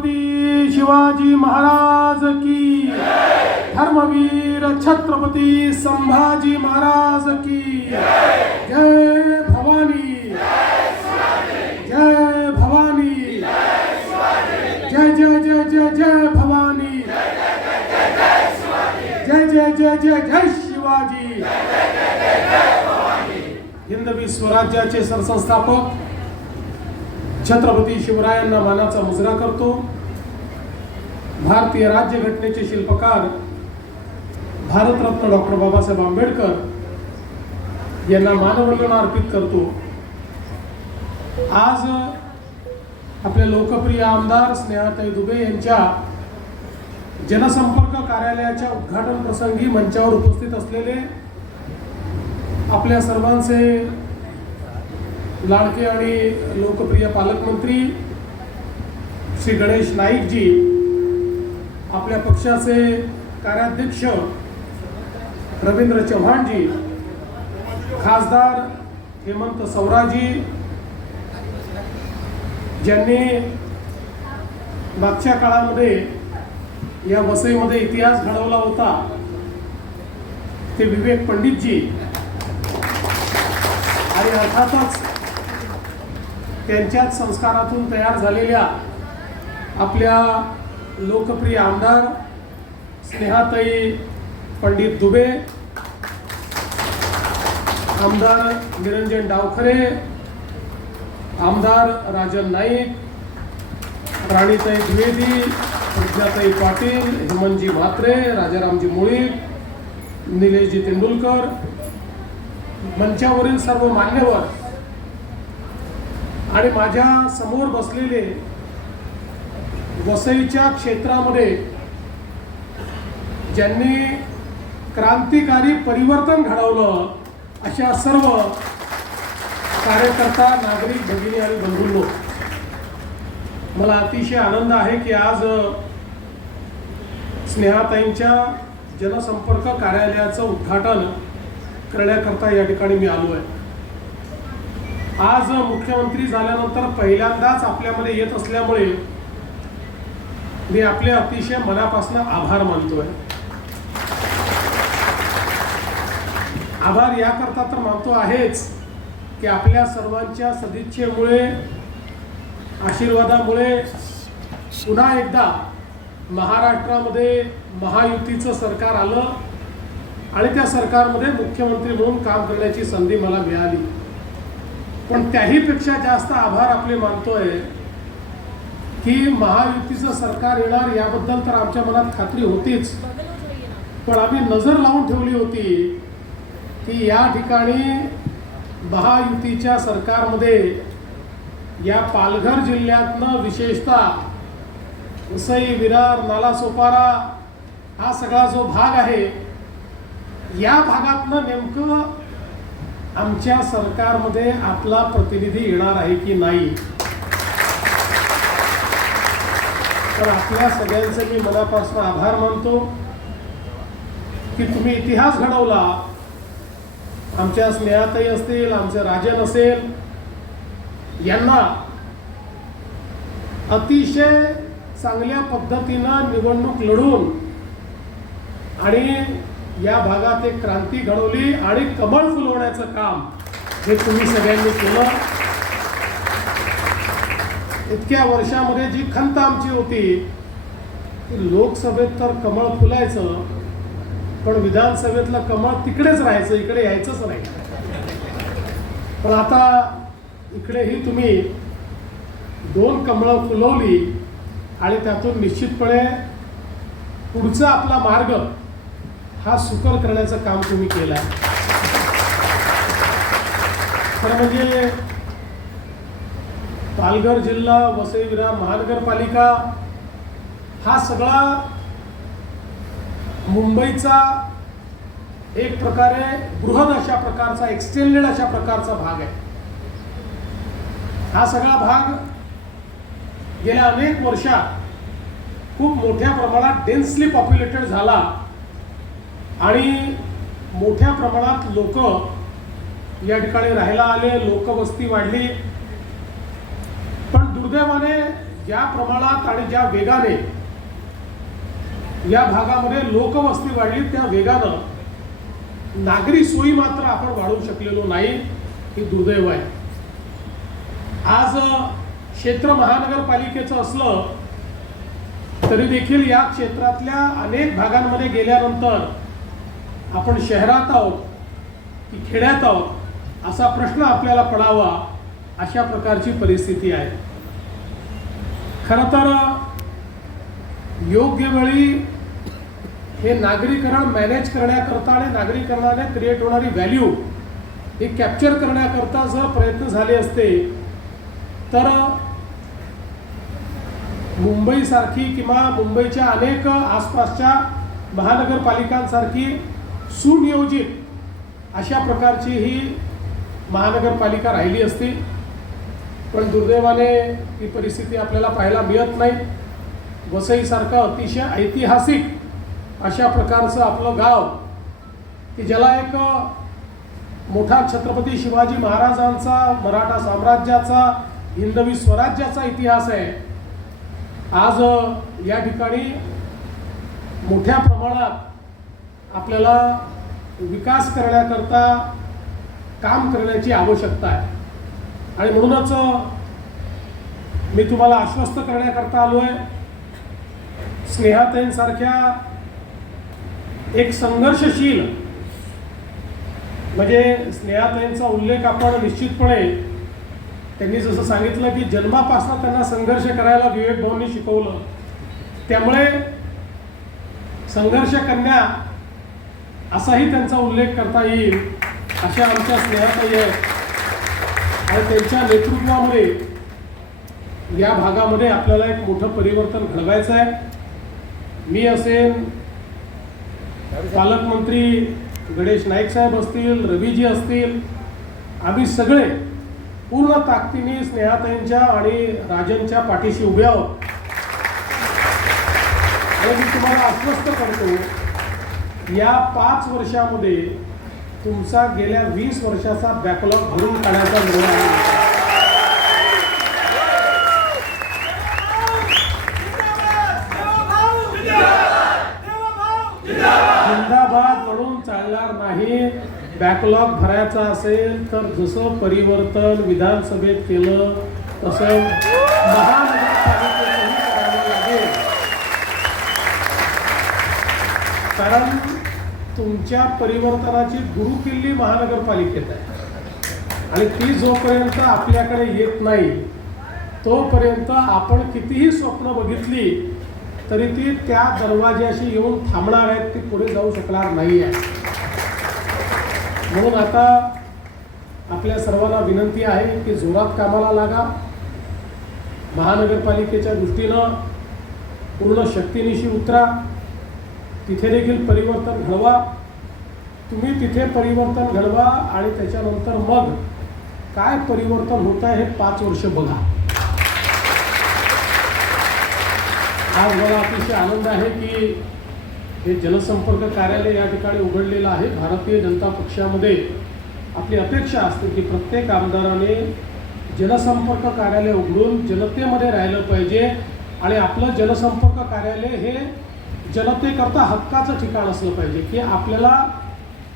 छत्रपती शिवाजी महाराज की धर्मवीर छत्रपती संभाजी महाराज की जय भवानी। जय भवानी। जय जय जय जय जय भवानी। जय जय जय जय जय शिवाजी। हिंदवी स्वराज्याचे सरसंस्थापक छत्रपती शिवरायांना मानाचा मुजरा करतो. भारतीय राज्यघटनेचे शिल्पकार भारतरत्न डॉक्टर बाबासाहेब आंबेडकर यांना मानवंदना अर्पित करतो. आज आपले लोकप्रिय आमदार स्नेहाताई दुबे यांच्या जनसंपर्क कार्यालयाच्या उद्घाटन प्रसंगी मंचावर उपस्थित असलेले आपल्या सर्वांचे लाडके आणि लोकप्रिय पालकमंत्री श्री गणेश नाईकजी आपल्या पक्षाचे कार्याध्यक्ष रवींद्र चव्हाणजी खासदार हेमंत सवराजी ज्यांनी मागच्या काळामध्ये या वसईमध्ये इतिहास घडवला होता ते विवेक पंडितजी. आणि अर्थातच त्यांच्याच संस्कारातून तयार झालेल्या आपल्या लोकप्रिय आमदार स्नेहाताई पंडित दुबे आमदार निरंजन डावखरे आमदार राजन नाईक राणीताई द्विवेदी प्रज्ञाताई पाटील हेमंतजी म्हात्रे राजारामजी मुळीक निलेशजी तेंडुलकर मंचावरील सर्व मान्यवर आणि माझ्यासमोर बसलेले वसईच्या क्षेत्रामध्ये ज्यांनी क्रांतिकारी परिवर्तन घडवलं अशा सर्व कार्यकर्ता नागरिक भगिनी आणि बंधूंनो मला अतिशय आनंद आहे की आज स्नेहाताईंच्या जनसंपर्क कार्यालयाचं उद्घाटन करण्याकरता या ठिकाणी मी आलो आहे. आज मुख्यमंत्री झाल्यानंतर पहिल्यांदाच आपल्यामध्ये येत असल्यामुळे मी आपले अतिशय मनापासून आभार मानतोय. आभार याकरता तर मानतो आहेच की आपल्या सर्वांच्या सदिच्छेमुळे आशीर्वादामुळे पुन्हा एकदा महाराष्ट्रामध्ये महायुतीचं सरकार आलं आणि त्या सरकारमध्ये मुख्यमंत्री म्हणून काम करण्याची संधी मला मिळाली. पण त्याहीपेक्षा जास्त आभार आपले मानतोय की महायुतीचं सरकार येणार याबद्दल तर आमच्या मनात खात्री होतीच. पण आम्ही नजर लावून ठेवली होती की या ठिकाणी महायुतीच्या सरकारमध्ये या पालघर जिल्ह्यातनं विशेषतः उसई विरार नालासोपारा हा सगळा जो भाग आहे या भागातनं नेमकं आमच्या सरकारमध्ये आपला प्रतिनिधी येणार आहे की नाही? तर आपल्या सगळ्यांचे मी मनापासून आभार मानतो की तुम्ही इतिहास घडवला. आमच्या स्नेहातही असतील आमचे राजन असेल यांना अतिशय चांगल्या पद्धतीनं निवडणूक लढून आणि या भागात एक क्रांती घडवली आणि कमळ फुलवण्याचं काम हे तुम्ही सगळ्यांनी केलं. इतक्या वर्षामध्ये जी खंत आमची होती की लोकसभेत तर कमळ फुलायचं पण विधानसभेतलं कमळ तिकडेच राहायचं इकडे यायचंच नाही. पण आता इकडेही तुम्ही दोन कमळं फुलवली आणि त्यातून निश्चितपणे पुढचा आपला मार्ग हा सुकर करण्याचं काम तुम्ही केलं आहे खरं म्हणजे पालघर जिल्हा वसई विरार महानगरपालिका हा सगळा मुंबईचा एक प्रकारे बृहद अशा प्रकारचा एक्सटेंडेड अशा प्रकारचा भाग आहे. हा सगळा भाग गेल्या अनेक वर्षात खूप मोठ्या प्रमाणात डेन्सली पॉप्युलेटेड झाला. आणि मोठ्या प्रमाणात लोक या ठिकाणी राहायला आले लोकवस्ती वाढली. पण दुर्दैवाने ज्या प्रमाणात आणि ज्या वेगाने या भागामध्ये लोकवस्ती वाढली त्या वेगानं नागरी सोयी मात्र आपण वाढवू शकलेलो नाही. ही दुर्दैव आहे. आज क्षेत्र महानगरपालिकेचं असलं तरी देखील या क्षेत्रातल्या अनेक भागांमध्ये गेल्यानंतर आपण शहरात आहोत की खेड्यात आहोत असा प्रश्न आपल्याला पडावा अशा प्रकारची परिस्थिती आहे. खरं तर योग्य वेळी हे नागरीकरण मॅनेज करण्याकरता आणि नागरीकरणाने क्रिएट होणारी व्हॅल्यू हे कॅप्चर करण्याकरता जर प्रयत्न झाले असते तर मुंबईसारखी किंवा मुंबईच्या अनेक आसपासच्या महानगरपालिकांसारखी सुनियोजित अशा प्रकारची ही महानगरपालिका राहिली असती. पण दुर्दैवाने ही परिस्थिती आपल्याला पाहायला मिळत नाही. वसईसारखं अतिशय ऐतिहासिक अशा प्रकारचं आपलं गाव की ज्याला एक मोठा छत्रपती शिवाजी महाराजांचा मराठा साम्राज्याचा हिंदवी स्वराज्याचा इतिहास आहे. आज या ठिकाणी मोठ्या प्रमाणात आपल्याला विकास करण्याकरता काम करण्याची आवश्यकता आहे. आणि म्हणूनच मी तुम्हाला आश्वस्त करण्याकरता आलो आहे स्नेहाताईंसारख्या एक संघर्षशील म्हणजे स्नेहाताईंचा उल्लेख आपण निश्चितपणे त्यांनी जसं सांगितलं की जन्मापासून त्यांना संघर्ष करायला विवेक भाऊंनी शिकवलं. त्यामुळे संघर्ष कन्या असाही त्यांचा उल्लेख करता येईल अशा आमच्या स्नेहाताई आहेत. आणि त्यांच्या नेतृत्वामध्ये या भागामध्ये आपल्याला एक मोठं परिवर्तन घडवायचं आहे. मी असेन पालकमंत्री गणेश नाईक साहेब असतील रवीजी असतील आम्ही सगळे पूर्ण ताकदीने स्नेहाताईंच्या आणि राजनच्या पाठीशी उभे आहोत. आणि मी तुम्हाला आश्वस्त करतो या पाच वर्षामध्ये तुमचा गेल्या वीस वर्षाचा बॅकलॉग भरून काढायचा निर्णय आहे जिंदाबाद म्हणून चालणार नाही. बॅकलॉग भरायचा असेल तर जसं परिवर्तन विधानसभेत केलं तसं महानगरपालिकेतही करावं लागेल. कारण तुमच्या परिवर्तनाची गुरुकिल्ली महानगरपालिकेत आहे. आणि ती जोपर्यंत आपल्याकडे येत नाही तोपर्यंत आपण कितीही स्वप्न बघितली तरी ती त्या दरवाज्याशी येऊन थांबणार आहेत ती पुढे जाऊ शकणार नाही आहे. म्हणून आता आपल्या सर्वांना विनंती आहे की जोरात कामाला लागा. महानगरपालिकेच्या दृष्टीनं पूर्ण शक्तीनिशी उतरा. तिथे देखील परिवर्तन घडवा. तुम्ही तिथे परिवर्तन घडवा आणि त्याच्यानंतर मग काय परिवर्तन होत आहे हे पाच वर्ष बघा. आज मला अतिशय आनंद आहे की हे जनसंपर्क कार्यालय या ठिकाणी उघडलेलं आहे. भारतीय जनता पक्षामध्ये आपली अपेक्षा असते की प्रत्येक आमदाराने जनसंपर्क कार्यालय उघडून जनतेमध्ये राहिलं पाहिजे आणि आपलं जनसंपर्क कार्यालय हे जनतेकरता हक्काचं ठिकाण असलं पाहिजे की आपल्याला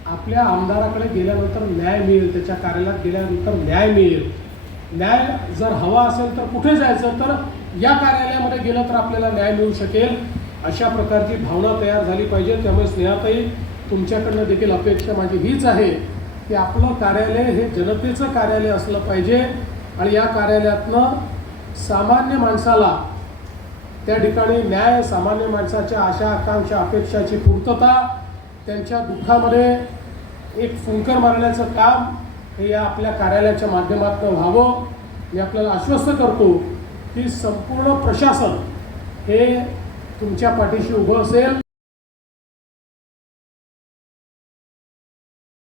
आपल्या आमदाराकडे गेल्यानंतर न्याय मिळेल त्याच्या कार्यालयात गेल्यानंतर न्याय मिळेल. न्याय जर हवा असेल तर कुठे जायचं तर या कार्यालयामध्ये गेलं तर आपल्याला न्याय मिळू शकेल अशा प्रकारची भावना तयार झाली पाहिजे. त्यामुळे स्नेहाताई तुमच्याकडनं देखील अपेक्षा माझी हीच आहे की आपलं कार्यालय हे जनतेचं कार्यालय असलं पाहिजे आणि या कार्यालयातनं सामान्य माणसाला त्या ठिकाणी न्याय सामान्य माणसाच्या आशा आकांक्षा अपेक्षाची पूर्तता त्यांच्या दुःखामध्ये एक फुंकर मारण्याचं काम हे या आपल्या कार्यालयाच्या माध्यमातून व्हावं. मी आपल्याला आश्वस्त करतो की संपूर्ण प्रशासन हे तुमच्या पाठीशी उभं असेल.